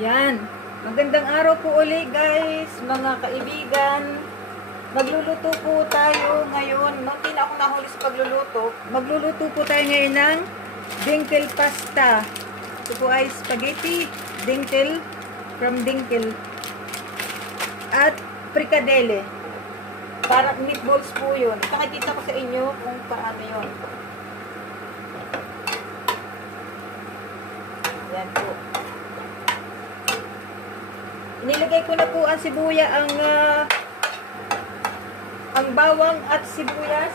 Yan. Magandang araw po uli guys, mga kaibigan. Magluluto po tayo ngayon. Munti na akong nahuli sa pagluluto. Magluluto po tayo ngayon ng Dinkel pasta. Ito po ay spaghetti Dinkel from Dinkel. At Frikadelle. Parang meatballs po yun. Pakikita ko sa inyo kung paano yun. Yan po. Inilagay ko na po ang sibuya, ang bawang at sibuyas.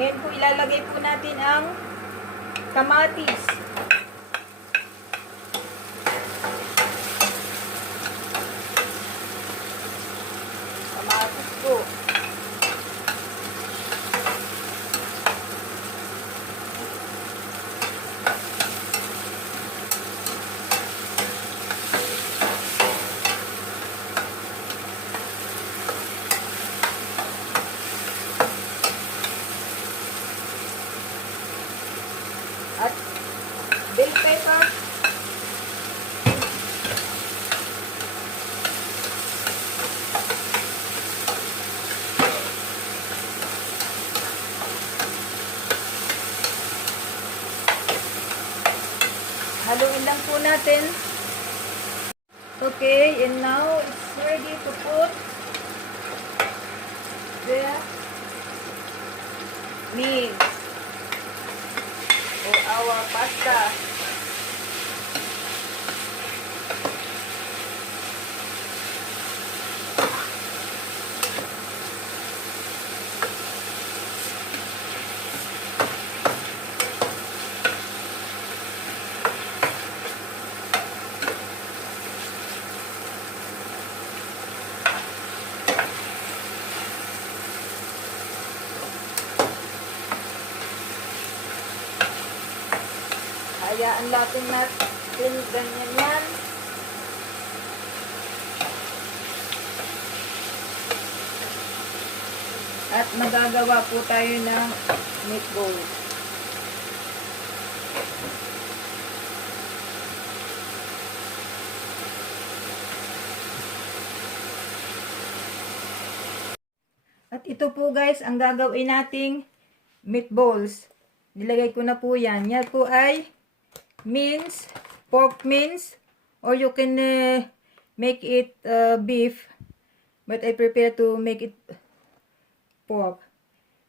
Ngayon po ilalagay po natin ang kamatis. Kamatis po. At bell pepper. Haluin lang po natin. Okay, and now it's ready to put the meat or our pasta. Hayaan natin ganyan yan. At magagawa po tayo ng meatball. At ito po guys, ang gagawin nating meatballs. Nilagay ko na po yan. Yan po ay mince, pork mince, or you can make it beef, but I prepare to make it pork.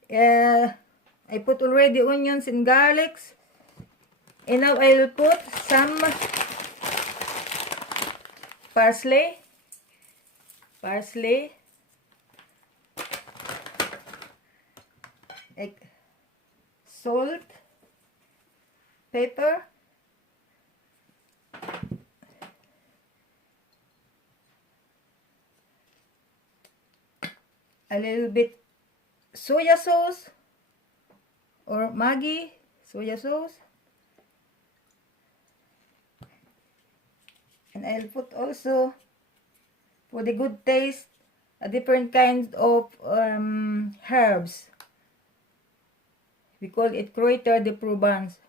I put already onions and garlics, and now I will put some parsley, like salt, pepper, a little bit soya sauce or Maggi soya sauce, and I'll put also, for the good taste, a different kind of herbs. We call it Croiter de Provence.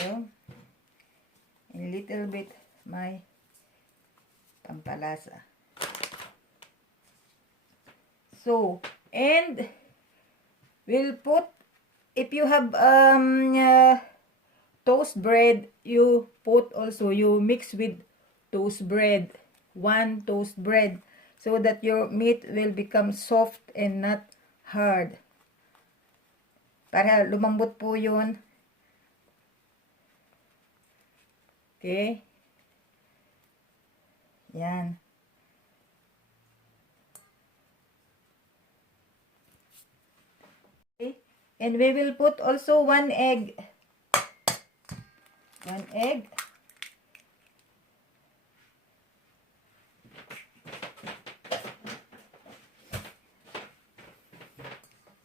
So, a little bit my pampalasa. So, and we'll put, if you have toast bread, you put also, you mix with toast bread, one toast bread, so that your meat will become soft and not hard. Para lumambot po yun. Okay. Yan. Okay. And we will put also one egg. One egg.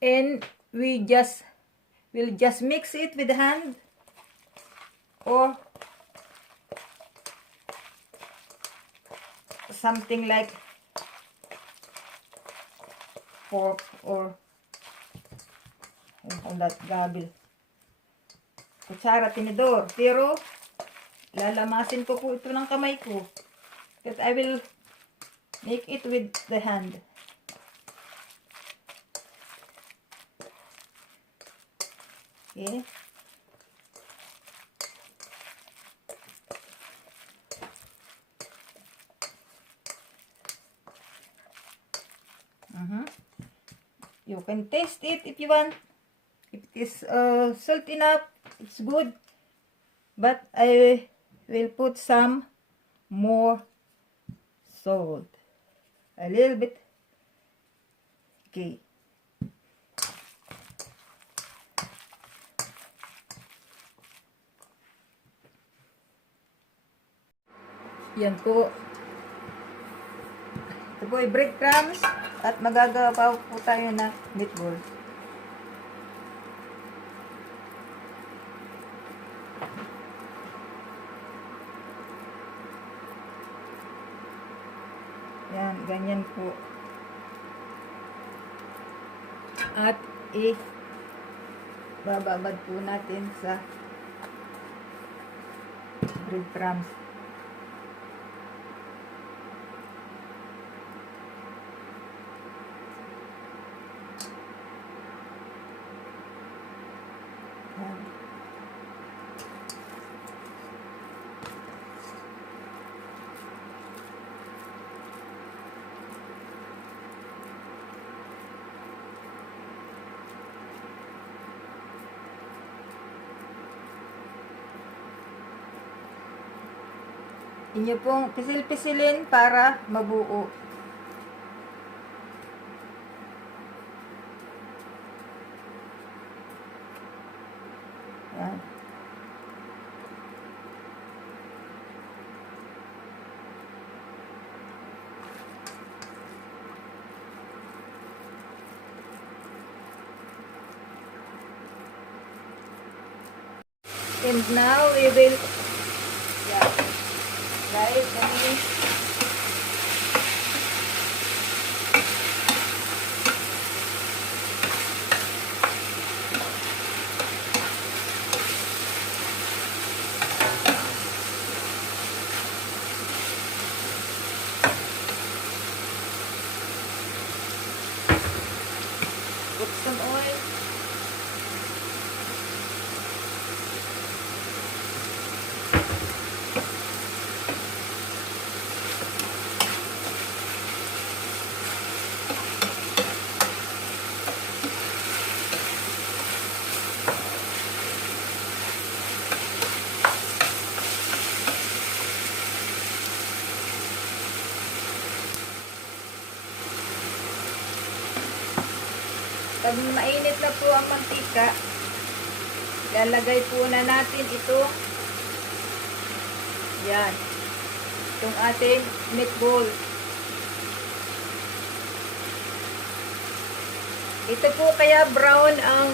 And we'll just mix it with the hand, or something like fork or ulat, gabil. Kutsara, tinidor. Pero, lalamasin ko po ito ng kamay ko. Because I will make it with the hand. Okay. You can taste it if you want. If it is salt enough, it's good. But I will put some more salt. A little bit. Okay. Yan po. Ito po ay breadcrumbs. At magagawa pa po tayo na meatball. Yan, ganyan po. At bababad po natin sa breadcrumbs. Inyo pong pisil-pisilin para mabuo. Yan. And now we will right, kami put some oil. Pag mainit na po ang mantika, lalagay po na natin ito. Yan. Itong ating meatball. Ito po kaya brown ang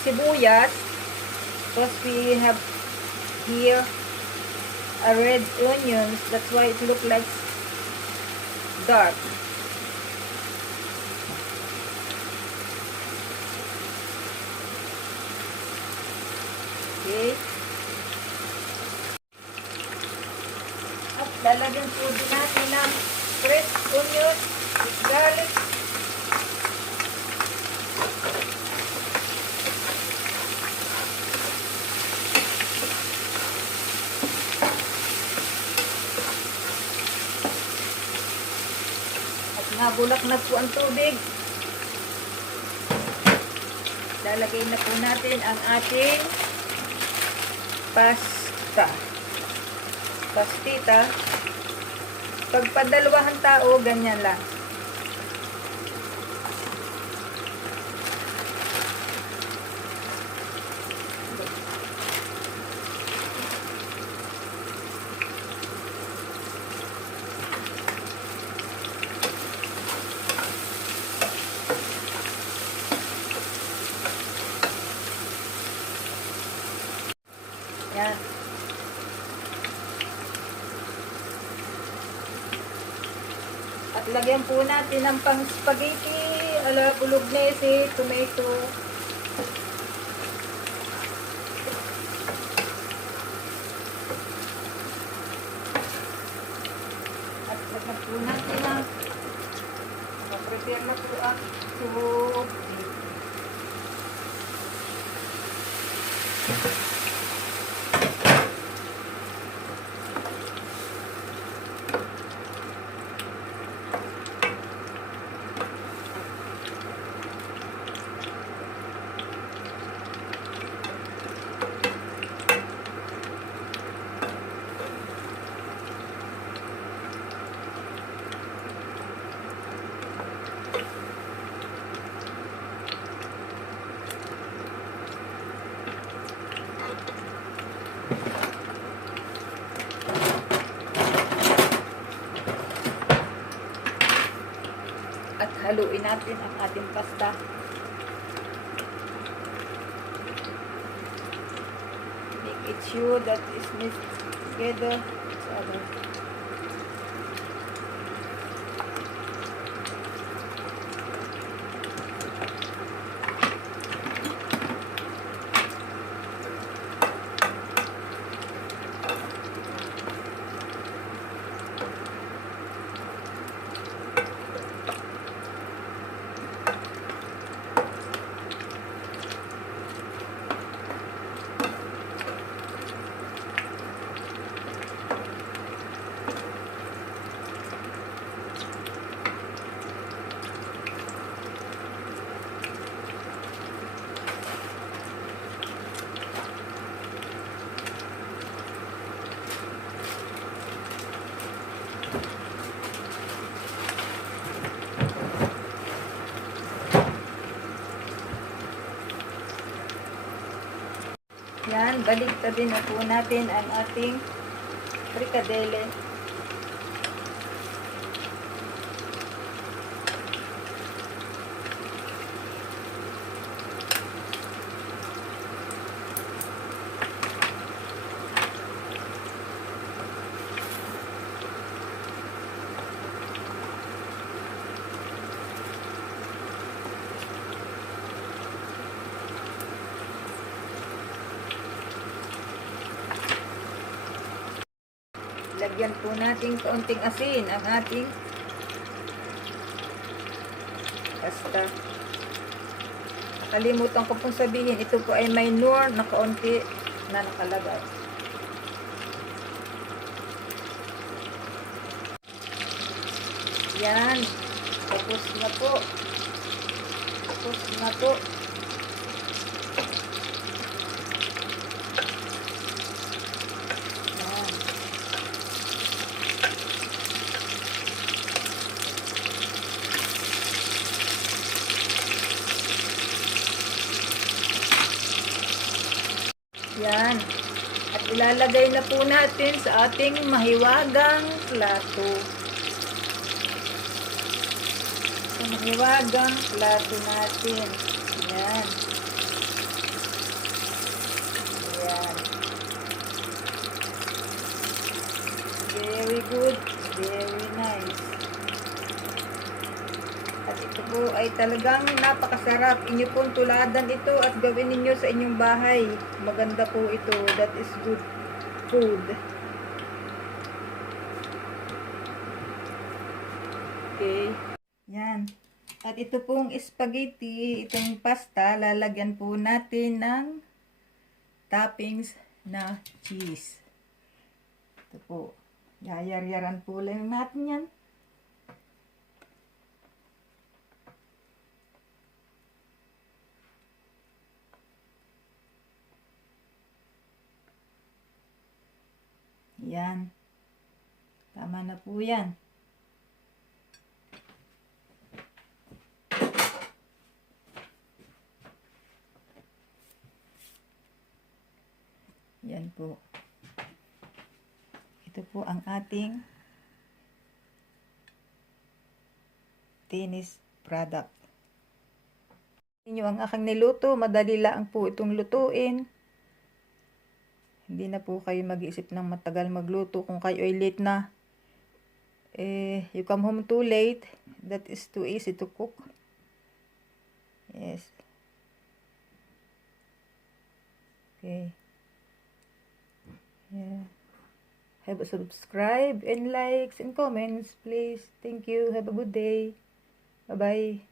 sibuyas. Because we have here a red onions. That's why it looks like dark. Okay. At lalagyan po din natin ng fresh onion, garlic. At nabulak na po ang tubig. Lalagay na po natin ang ating pastita. Pag padalawang tao, ganyan lang. Yan. At lagyan po natin ng pang spaghetti, ala Bolognese, tomato, At haluin natin ang ating pasta. Make it sure that is mixed together each other. Yan, baliktarin na po natin ang ating frikadelle. Lagyan po natin kaunting asin ang ating pasta. Nakalimutan ko pong sabihin, ito po ay may nor na kaunti na nakalagay. Yan. Tapos na po. Tapos na po. Yan. At ilalagay na po natin sa ating mahiwagang plato. Sa mahiwagang plato natin. Yan. Yan. Very good. Very nice. At ito po ay talagang napakasarap. Inyo pong tuladan ito at gawin ninyo sa inyong bahay. Maganda po ito. That is good food. Okay. Yan. At ito pong spaghetti, itong pasta, lalagyan po natin ng toppings na cheese. Ito po. Yayar-yaran po lang natin yan. Yan. Tama na po yan. Yan po. Ito po ang ating finished product. Inyo ang aking niluto. Madali lang po itong lutuin. Hindi na po kayo mag-iisip ng matagal magluto kung kayo ay late na. You come home too late. That is too easy to cook. Yes. Okay. Yeah. Have a subscribe and likes and comments, please. Thank you. Have a good day. Bye-bye.